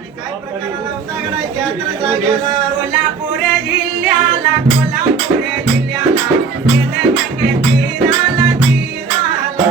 आणि काय प्रकाराला होता गडाय यात्रा जागेला कोल्हापूर जिल्ह्याला कोल्हापूर जिल्ह्याला गेलं गंगे तीराला तीराला